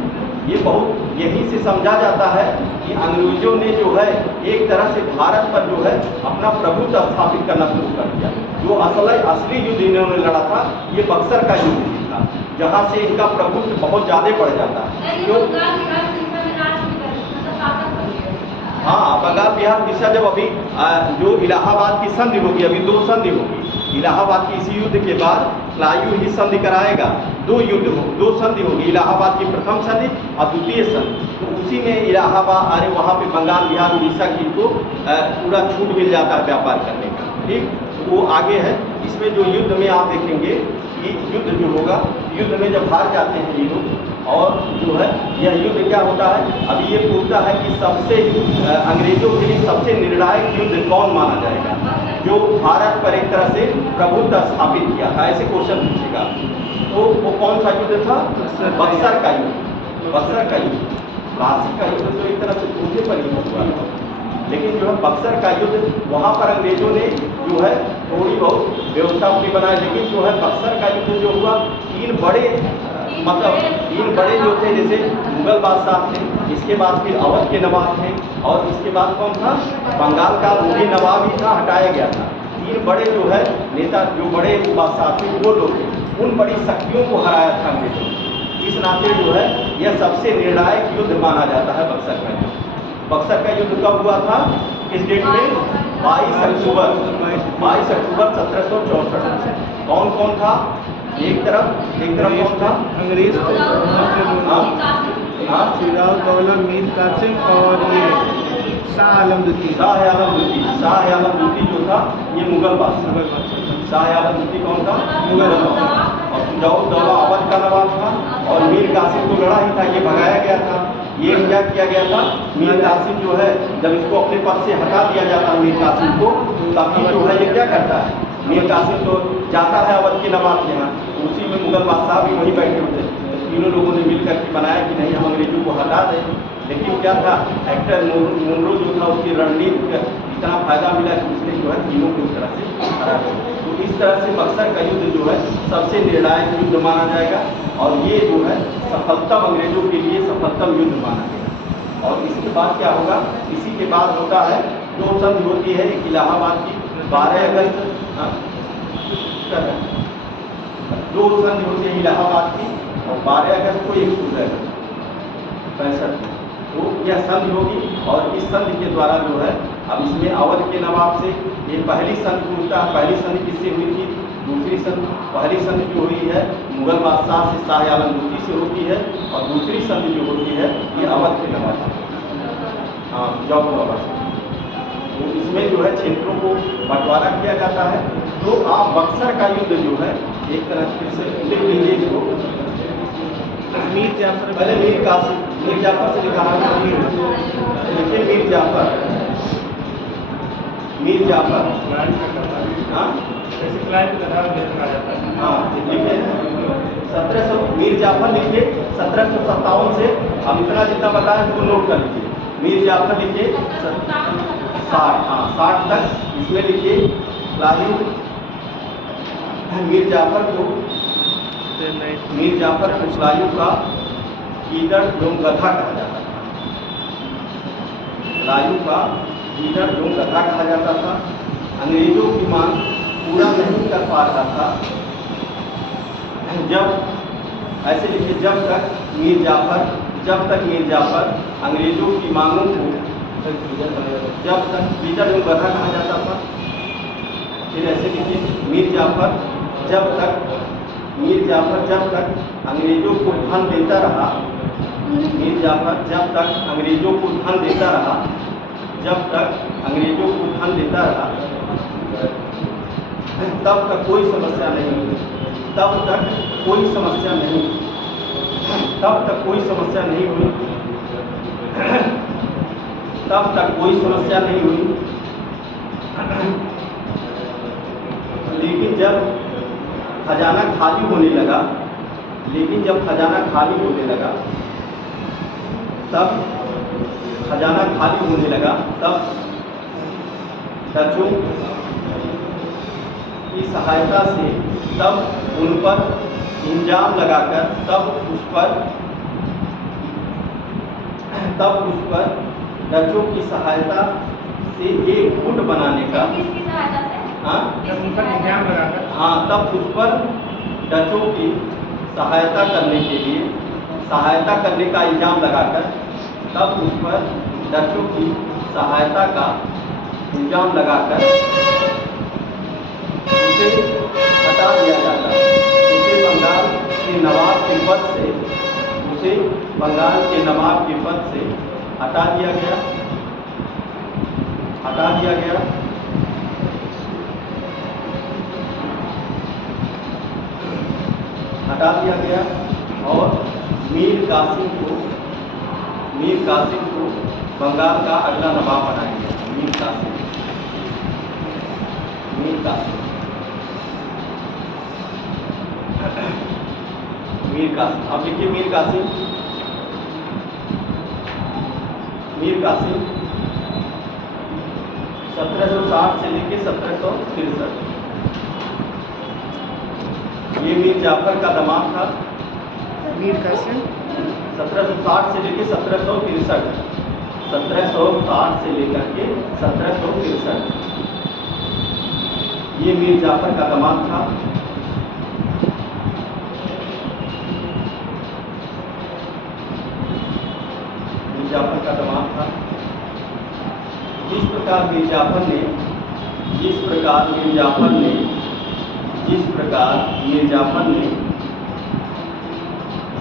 ये बहुत यहीं से समझा जाता है कि अंग्रेजों ने जो है एक तरह से भारत पर जो है अपना प्रभुत्व स्थापित करना शुरू कर दिया। जो असली युद्ध इन्होंने लड़ा था ये बक्सर का युद्ध ही था, जहाँ से इनका प्रभुत्व बहुत ज़्यादा बढ़ जाता है। तो हाँ बंगाल बिहार उड़ीसा जब अभी जो इलाहाबाद की संधि होगी, अभी 2 संधि होगी इलाहाबाद की। इसी युद्ध के बाद क्लाइव ही संधि कराएगा। 2 संधि होगी, इलाहाबाद की प्रथम संधि और द्वितीय संधि। तो उसी में इलाहाबाद अरे वहाँ पे बंगाल बिहार उड़ीसा की को पूरा छूट मिल जाता है व्यापार करने का। ठीक, वो आगे है। इसमें जो युद्ध में आप देखेंगे कि युद्ध जो होगा, युद्ध में जब हार जाते हैं ये लोग और जो है यह युद्ध क्या होता है? अभी ये पूछता है कि सबसे अंग्रेजों के लिए सबसे निर्णायक युद्ध कौन माना जाएगा जो भारत पर एक तरह से प्रभुत्व स्थापित किया था? ऐसे क्वेश्चन पूछेगा। तो वो कौन सा युद्ध था? बक्सर का युद्ध। बक्सर का युद्ध, प्लासी का युद्ध तो एक तरह से दूसरे पर ही हुआ था, लेकिन जो है बक्सर का युद्ध वहाँ पर अंग्रेजों ने जो है थोड़ी बहुत व्यवस्था अपनी बनाई। लेकिन जो है बक्सर का युद्ध जो हुआ तीन बड़े जो थे, जैसे मुगल बादशाह थे, इसके बाद फिर अवध के नवाब थे और इसके बाद कौन था? बंगाल का वो भी नवाब ही था, हटाया गया था। 3 बड़े जो है नेता, जो बड़े बादशाह थे वो लोग थे, उन बड़ी शक्तियों को हराया था अंग्रेजों ने। इस नाते जो है यह सबसे निर्णायक युद्ध माना जाता है बक्सर का युद्ध। बक्सर का युद्ध कब हुआ था? किस डेट में? 22 अक्टूबर 1764। कौन कौन था? एक तरफ कौन था? अंग्रेज सुजाउद्दौला, मीर कासिम और ये शाह आलम द्वितीय। शाह आलम द्वितीय जो था ये मुगल बादशाह। शाह आलम द्वितीय कौन था? मुगल बादशाह। और सुजाउद्दौला अवध का नवाब था और मीर कासिम को लड़ा ही था, ये भगाया गया था। ये क्या किया गया था? मीर कासिम जो है जब इसको अपने पद से हटा दिया जाता है मीर कासिम को, तभी जो है ये क्या करता है? मीर कासिम तो जाता है अवध के नवाब के यहाँ, उसी में मुगल बादशाह भी वहीं बैठे होते हैं। तीनों लोगों ने मिल करके बनाया कि नहीं हम अंग्रेजों को हटा दें। लेकिन क्या था, एक्टर मोनरो जो था उसकी रणनीति का इतना फायदा मिला कि उसने जो है तीनों को एक तरह से हरा दिया। तो इस तरह से बक्सर का युद्ध जो है सबसे निर्णायक युद्ध माना जाएगा और ये जो है सफलतम अंग्रेजों के लिए सफलतम युद्ध माना गया। और इसके बाद क्या होगा, इसी के बाद होता है दो संधि होती है, एक इलाहाबाद की 12 अगस्त, दो संधि होती है इलाहाबाद की और 12 अगस्त को 1 जुलाई 65 में। तो यह संधि होगी और इस संधि के द्वारा जो है अब इसमें अवध के नवाब से ये पहली संधि पूछता है, पहली संधि किससे हुई थी, दूसरी संधि, पहली संधि जो हुई है मुगल बादशाह से शाह आलम दूसरी से होती है और दूसरी संधि जो होती है ये अवध के नवाब से, हाँ जौहर बाबा से। तो इसमें जो है क्षेत्रों को बंटवारा किया जाता है। तो आप बक्सर का युद्ध जो है एक तरह से लिख लीजिए इसको, मीर जाफर, पहले मीर कासिम, मीर जाफर से लिखा है देखिए, मीर जाफर, मीर जाफर, हाँ हाँ लिखिए 1700, मीर जाफर लिखिए 1757 से, अब इतना जितना बताया उसको नोट कर लीजिए। मीर जाफर लिखिए 60, हाँ 60 तक इसमें लिखिए। मीर जाफर को, मीर जाफर कुशलायु का ईदर एवं गधा कहा जाता था, लायू का ईदर एवं गधा कहा जाता था। अंग्रेजों की मांग पूरा नहीं कर पा रहा था। जब ऐसे लिखिए, जब तक मीर जाफर अंग्रेजों की मांगों को, जब तक ईदर एवं गधा कहा जाता था। फिर ऐसे लिखिए, मीर जाफर जब तक अंग्रेजों को धन देता रहा, मीर जाफर जब तक अंग्रेजों को धन देता रहा, जब तक अंग्रेजों को धन देता रहा तब तक कोई समस्या नहीं हुई, तब तक कोई समस्या नहीं, तब तक कोई समस्या नहीं हुई, तब तक कोई समस्या नहीं हुई। लेकिन जब खजाना खाली होने लगा, लेकिन जब खजाना खाली होने लगा, तब खजाना खाली होने लगा, तब डचों की सहायता से, तब उन पर इंजाम लगाकर, तब उस पर डचों की सहायता से एक गुट बनाने का, किसकी सहायता से? हाँ किसकी सहायता से? हाँ, तब उस पर डचों की सहायता करने के लिए, सहायता करने का इल्जाम लगाकर, तब उस पर डचों की सहायता का इल्जाम लगाकर उसे हटा दिया जाता, उसे बंगाल के नवाब के पद से, उसे बंगाल के नवाब के पद से हटा दिया गया, हटा दिया गया। हटा दिया गया और मीर कासिम को बंगाल का अगला नवाब बनाया गया। मीर कासिम, मीर कासिम, मीर कासिम, अब लिखिए मीर कासिम, मीर कासिम 1760 से लेकर 1763। ये मीर जाफर का दामाद था। मीर कासिम 1760 से लेकर 1763, 1760 से लेकर के 1763 ये मीर जाफर का दामाद था। मीर जाफर का दामाद था। जिस प्रकार मीर जाफर ने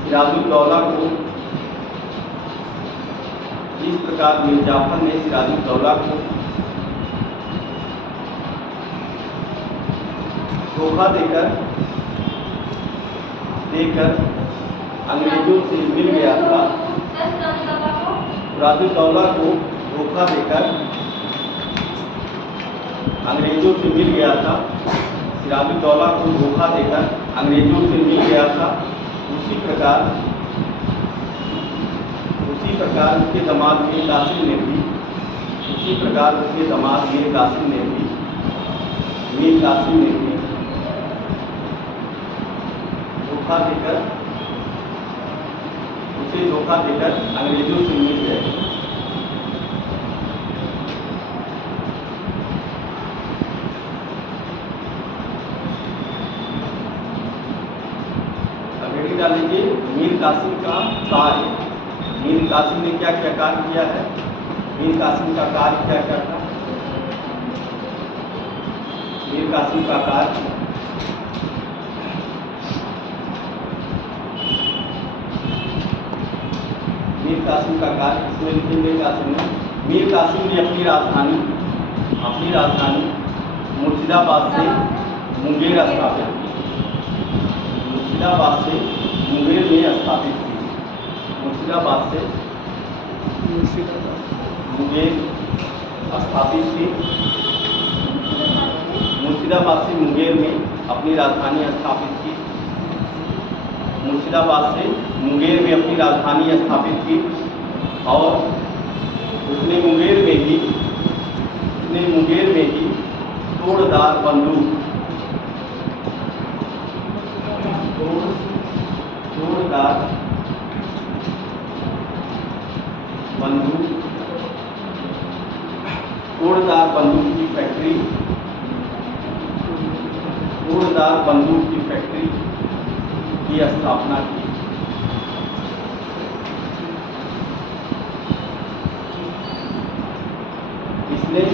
सिराजुद्दौला को, जिस प्रकार मीर जाफर ने सिराजुद्दौला को धोखा देकर अंग्रेजों से मिल गया था, सिराजुद्दौला को धोखा देकर अंग्रेजों से मिल गया था, सिराजुद्दौला को धोखा देकर अंग्रेजों से मिल गया था। उसी प्रकार उसके दामाद मीर कासिम ने भी धोखा देकर अंग्रेजों से मिल गए। अगेड़ी डालेंगे मीर कासिम का कार्य। मीर कासिम ने क्या क्या कार्य किया है? मीर कासिम का कार्य क्या क्या था? मीर कासिम का कार्य इसमें लिखेंगे मीर कासिम ने अपनी राजधानी मुर्शिदाबाद से मुंगेर स्थापित की। मुर्शिदाबाद से मुंगेर में स्थापित की। मुर्शिदाबाद से मुंगेर में अपनी राजधानी स्थापित की। और उसने मुंगेर में ही तोड़दार बंदूक की फैक्ट्री की स्थापना की। इसने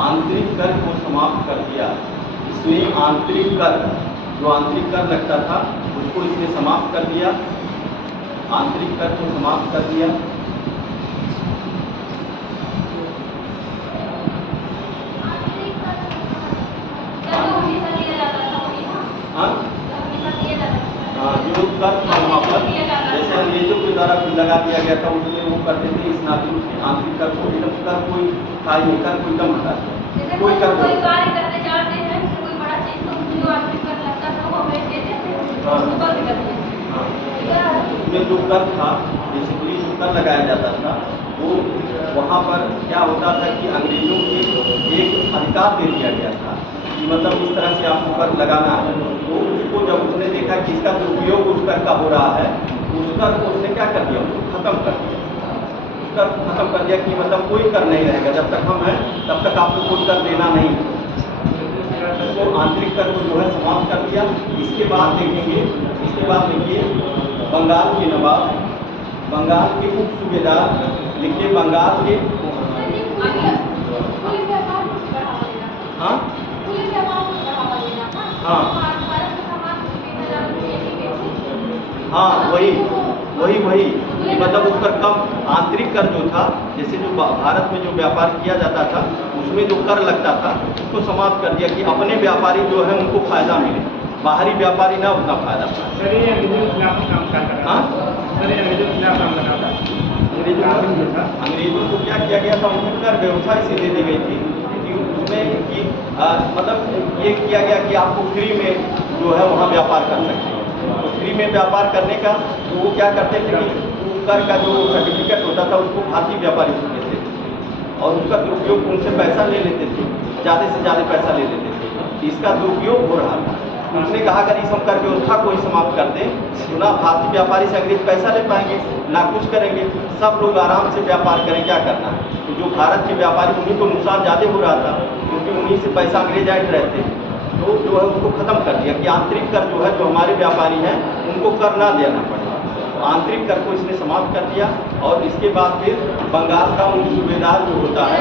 आंतरिक कर को समाप्त कर दिया। इसने आंतरिक कर लगता था उसको इसने समाप्त कर दिया। आंतरिक कर को समाप्त कर दिया। जो कर था वहाँ पर जैसे अंग्रेजों के द्वारा लगा दिया गया था उसमें वो करते थे इस नागरिक आंतरिक कर को एकदम कर कोई खाई नहीं कर कोई कम हटा कोई कर कोई कार्य करने जाते हैं कोई बड़ा चीज तो जो आंतरिक कर लगता था वो हमें देते थे उसको बंद कर दिया। उसमें जो कर था बेसिकली जो कर लगाया जाता था वो वहाँ पर क्या होता था कि अंग्रेजों को एक अधिकार दे दिया गया था कि मतलब इस तरह से आपको कर लगाना है। तो उसको जब उसने देखा कि इसका दुरुपयोग उस कर का हो रहा है तो उस कर को उसने क्या कर दिया? उसको खत्म कर दिया कि मतलब कोई कर नहीं रहेगा जब तक हम हैं तब तक आपको कोई कर देना नहीं। उसको आंतरिक कर को जो है समाप्त कर दिया। इसके बाद देखिए बंगाल के नवाब, बंगाल के उप सूबेदार, लिखिए बंगाल के वही मतलब उस पर कम आंतरिक कर जो था जैसे जो भारत में जो व्यापार किया जाता था उसमें जो कर लगता था उसको समाप्त कर दिया कि अपने व्यापारी जो है उनको फायदा मिले, बाहरी व्यापारी ना उतना फायदा पाए। अंग्रेजों को क्या किया गया था? उनको कर व्यवस्था इसे दे दी गई थी कि उसमें कि मतलब ये किया गया कि आपको फ्री में जो है वहाँ व्यापार कर सकते हैं। तो फ्री में व्यापार करने का तो वो क्या करते थे कि कर का जो सर्टिफिकेट होता था उसको भारतीय व्यापारी को देते थे और उसका दुरुपयोग उनसे पैसा ले लेते थे, ज़्यादा से ज़्यादा पैसा ले लेते थे। इसका दुरुपयोग हो रहा था। उसने कहा अगर इस हम कर व्यवस्था को ही समाप्त कर दें तो ना भारतीय व्यापारी से अंग्रेज पैसा ले पाएंगे ना कुछ करेंगे, सब लोग आराम से व्यापार करें। क्या करना है? तो जो भारत के व्यापारी उन्हीं को नुकसान ज़्यादा हो रहा था क्योंकि उन्हीं से पैसा अंग्रेज ऐंठ रहे थे। तो जो है उसको ख़त्म कर दिया कि आंतरिक कर जो है जो हमारे व्यापारी हैं उनको कर ना देना पड़ेगा। तो आंतरिक कर को इसने समाप्त कर दिया। और इसके बाद फिर बंगाल का उप सूबेदार जो होता है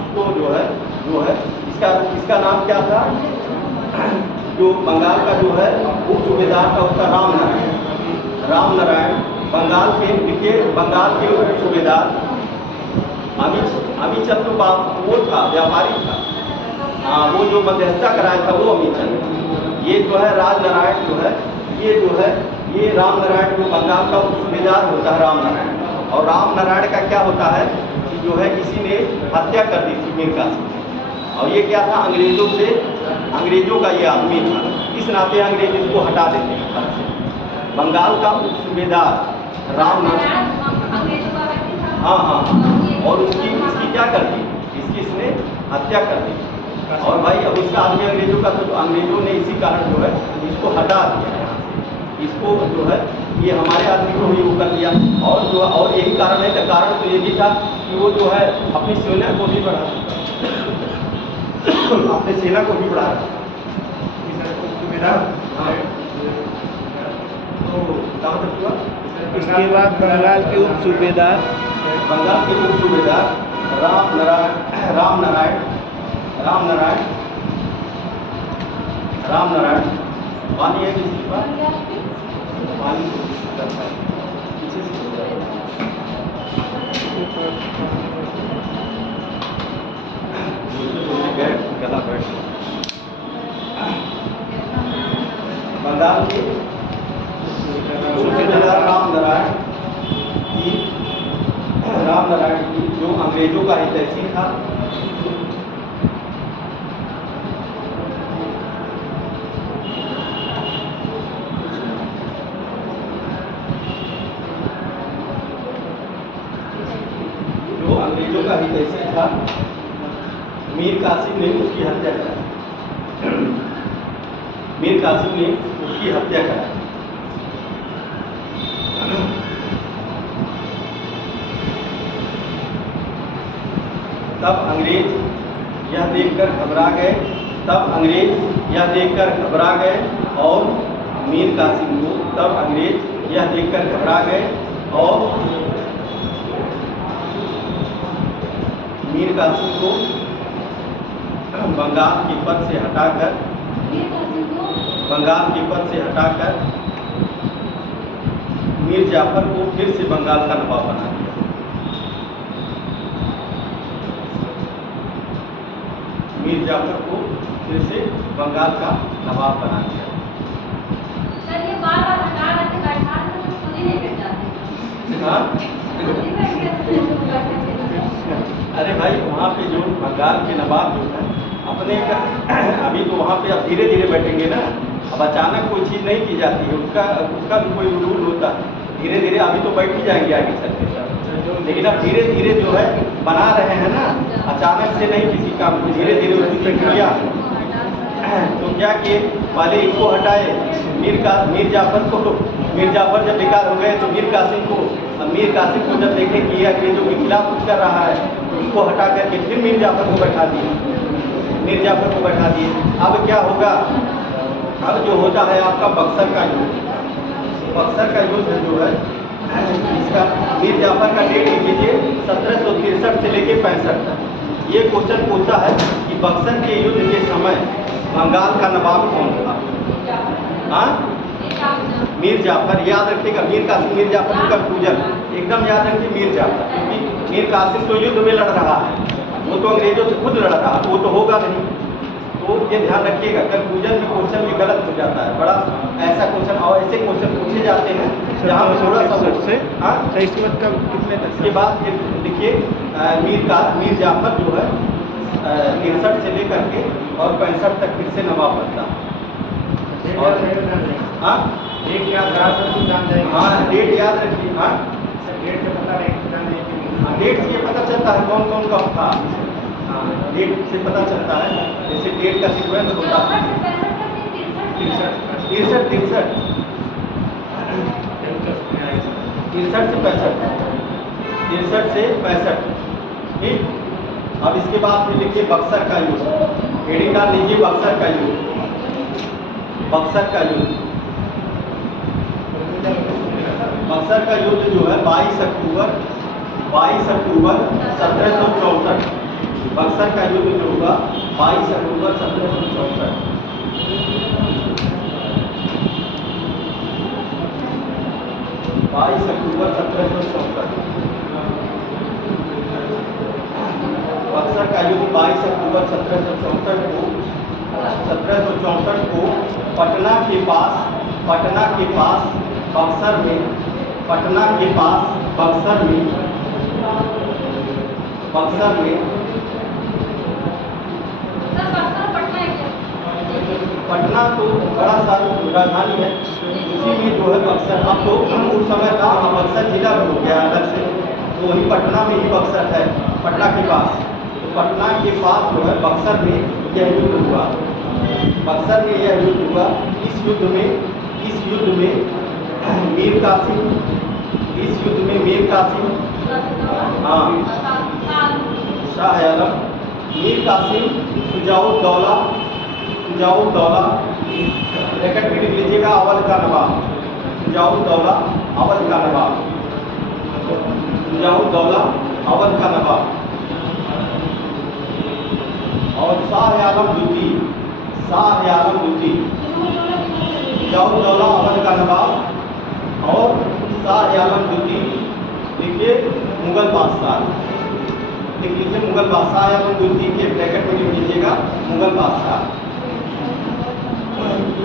उसको जो है इसका नाम क्या था? जो बंगाल का जो है उप सूबेदार था उसका राम नारायण। बंगाल के उप सूबेदार अमीचंद वो था, व्यापारी था। वो जो मध्यस्थता कराया था वो अमीचंद। ये जो है राजनारायण जो है ये राम नारायण जो बंगाल का उप सूबेदार होता है राम नारायण। और राम नारायण का क्या होता है कि जो है किसी ने हत्या कर दी थी मीर कासिम। और ये क्या था, अंग्रेजों का ये आदमी था, इस नाते अंग्रेज इसको हटा देते हैं पद से। बंगाल का उप सूबेदार राम अंग्रेजों का व्यक्ति था। हाँ, और इसकी क्या कर दी, इसने हत्या कर दी। और भाई अब इसका आदमी अंग्रेजों का, तो अंग्रेजों ने इसी कारण जो है इसको हटा दिया यहाँ से। इसको जो है ये हमारे आदमी को ही वो कर दिया। और यही कारण है, कारण तो ये भी था कि वो जो है अपनी सेना को भी बढ़ा अपने सेना को भी बढ़ा सुविधा। हाँ, तो कहाँ तक हुआ? इसके बाद बंगाल के उप सूबेदार राम नारायण पानी है किसी के पास? पानी पीछे से गला बैठ बंगाल के सूबेदार राम नारायण की जो अंग्रेजों का हितैषी था, मीर कासिम ने उसकी हत्या कराई। तब अंग्रेज यह देखकर घबरा गए और मीर कासिम को बंगाल के पद से हटाकर मीर जाफर को फिर से बंगाल का नवाब बना दिया। सर ये बार-बार हटा रहे थे, बैठा रहे थे, तो खुद ही नहीं बैठ जाते। हाँ? खुद ही बैठ गए थे, तो बैठे थे। अरे भाई वहाँ पे जो बंगाल के नवाब जो है अपने का, अभी तो वहाँ पे अब धीरे धीरे बैठेंगे ना, अब अचानक कोई चीज़ नहीं की जाती है, उसका भी कोई रूल होता है। धीरे धीरे अभी तो बैठ ही जाएंगे आगे चलते सब, लेकिन अब धीरे धीरे जो है बना रहे हैं ना, अचानक से नहीं किसी काम को, धीरे धीरे उसकी प्रक्रिया। तो क्या किए, पहले इनको हटाए, मीर जाफर जब बेकार हो गए तो मीर कासिम को जब देखे कि ये अंग्रेजों के खिलाफ कुछ कर रहा है, उसको हटा करके फिर मीर जाफर को बैठा दिए। अब क्या होगा, अब जो होता है आपका बक्सर का युद्ध जो है, इसका मीर जाफर का डेट लिख लीजिए 1763 से लेके 65 तक। ये क्वेश्चन पूछता है कि बक्सर के युद्ध के समय बंगाल का नवाब कौन था? हाँ, मीर जाफर। याद रखिएगा, मीर कासिम मीर जाफर का पूजन एकदम याद रखिए, मीर जाफर, क्योंकि मीर कासिम तो युद्ध में लड़ रहा है, वो तो अंग्रेजों से खुद लड़ रहा है, वो तो होगा नहीं। तो ये ध्यान रखिएगा, कंफ्यूजन में क्वेश्चन भी गलत हो जाता है बड़ा, ऐसा क्वेश्चन और ऐसे क्वेश्चन पूछे जाते हैं जहाँ पे थोड़ा सा से। हाँ, इसके बाद कब कितने तक? इसके बाद फिर देखिए मीर जाफर जो है 63 से लेकर के और 65 तक फिर से नवाब बनता है। और हाँ, डेट याद रखिए। हाँ, डेट से पता चलता है कौन कौन कब था। हाँ, डेट से पता चलता है, जैसे डेट का सीक्वेंस होता है 63 से 65। ठीक, अब इसके बाद फिर लिखिए बक्सर का युद्ध, हेडिंग डाल लीजिए बक्सर का युद्ध। बक्सर का युद्ध जो है 22 अक्टूबर 1764। बक्सर का युद्ध जो हुआ 22 अक्टूबर 1764। बक्सर का युद्ध 22 अक्टूबर 1764 को पटना के पास बक्सर में सर बक्सर पटना है क्या? पटना तो बड़ा सा राजधानी है, उसी में जो है बक्सर, अब तो उस समय था बक्सर जिला भी हो गया अलग से, तो वही पटना में ही बक्सर है, पटना के पास। तो पटना के पास जो है बक्सर में यह युद्ध हुआ, बक्सर में यह युद्ध हुआ। इस युद्ध में मीर कासिम, इस युद्ध में मीर कासिम, हाँ, शाह आलम, मीर कासिम, शुजाउद्दौला, ब्रैकेट में लिख लीजिएगा, अवध का नवाब, शुजाउद्दौला अवध का नवाब, शुजाउद्दौला अवध का नवाब, और शाह आलम द्वितीय, शुजाउद्दौला अवध का नवाब और शाह आलम द्वितीय। देखिए मुगल बादशाह, लिख लीजिए मुगल बादशाह आलम द्वितीय के ब्रैकेट में लिख लीजिएगा मुगल बादशाह।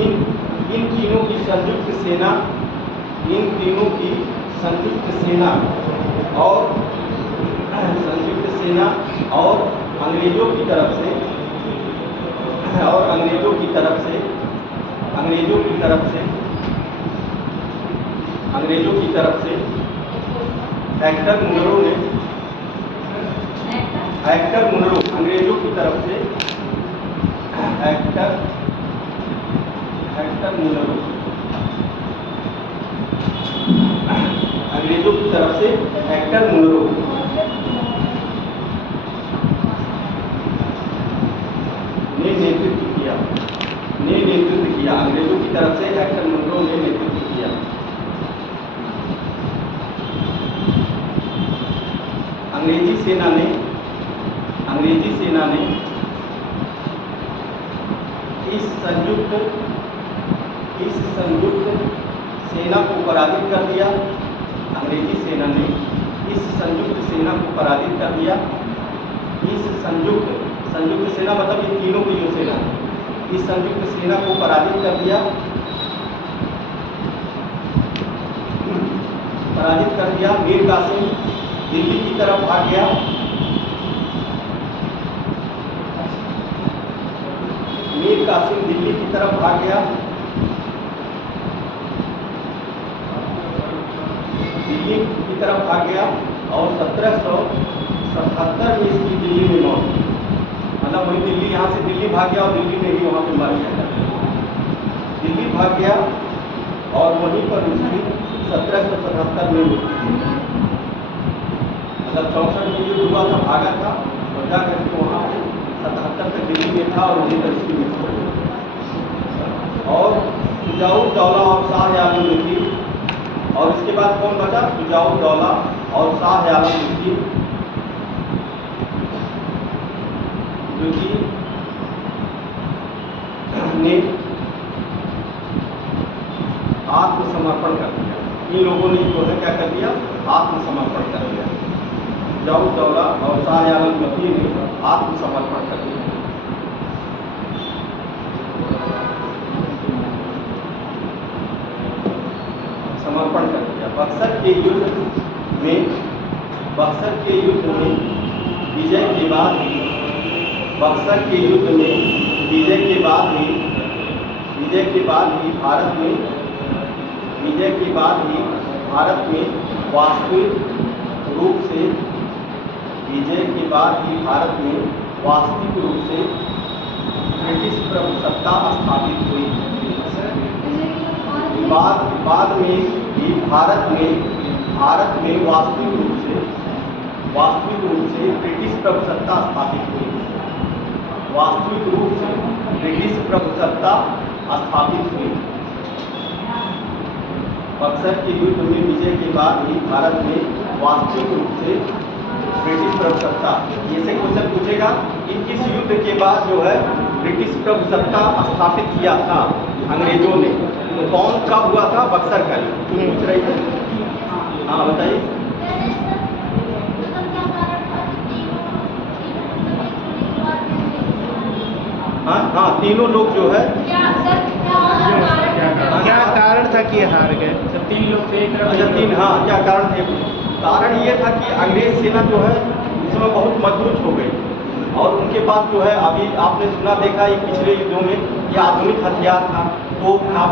इन तीनों की संयुक्त सेना, इन तीनों की संयुक्त सेना और अंग्रेजों की तरफ से हेक्टर मुनरो ने, अंग्रेजों की तरफ से हेक्टर मुनरो ने नेतृत्व किया, अंग्रेजों की तरफ से हेक्टर मुनरो ने नेतृत्व किया। अंग्रेजी सेना ने इस संयुक्त सेना को पराजित कर दिया। अंग्रेजी सेना ने इस संयुक्त सेना को पराजित कर दिया। इस संयुक्त सेना मतलब इन तीनों की जो सेना, इस संयुक्त सेना को पराजित कर दिया, मीर कासिम दिल्ली की तरफ भाग गया, और 1777 में इसकी दिल्ली में मौत, मतलब वही दिल्ली, यहाँ से दिल्ली भाग गया और दिल्ली में ही वहाँ पे मर गया, दिल्ली भाग गया और वहीं पर उसकी 1777 में मृत्यु हुई। मतलब 64 में युद्ध हुआ था, भागा था और जा करके वहाँ पे 77 तक दिल्ली में था और वहीं पर इसकी मृत्यु हुई। और शुजाउद्दौला और शाह आलम द्वितीय, और इसके बाद कौन बचा? शुजाउद्दौला और शाह आलम द्वितीय ने आत्मसमर्पण कर दिया। इन लोगों ने जो है क्या कर दिया? आत्मसमर्पण कर दिया। शुजाउद्दौला और शाह आलम द्वितीय ने आत्मसमर्पण कर दिया। समर्पण कर दिया। बक्सर के युद्ध में विजय के बाद ही भारत में वास्तविक रूप से ब्रिटिश प्रभुसत्ता स्थापित हुई। बाद में भी भारत में वास्तविक रूप से ब्रिटिश प्रभुसत्ता स्थापित हुई। बक्सर के युद्ध में विजय के बाद ही भारत में वास्तविक रूप से ब्रिटिश प्रभुसत्ता, ये से क्वेश्चन पूछेगा कि किस युद्ध के बाद जो है ब्रिटिश प्रभुसत्ता स्थापित किया था अंग्रेजों ने, तो कौन कब हुआ था? बक्सर का युद्ध। तुम पूछ रही थे, हाँ बताइए। हाँ, तीनों लोग जो है क्या कारण था कि हार गए? तीन लोग थे, अच्छा तीन, हाँ क्या कारण थे? कारण ये था कि अंग्रेज सेना जो है उसमें बहुत मजबूत हो गई, और उनके पास जो है अभी आपने सुना देखा ये पिछले युद्धों में ये आधुनिक हथियार था, तोप था,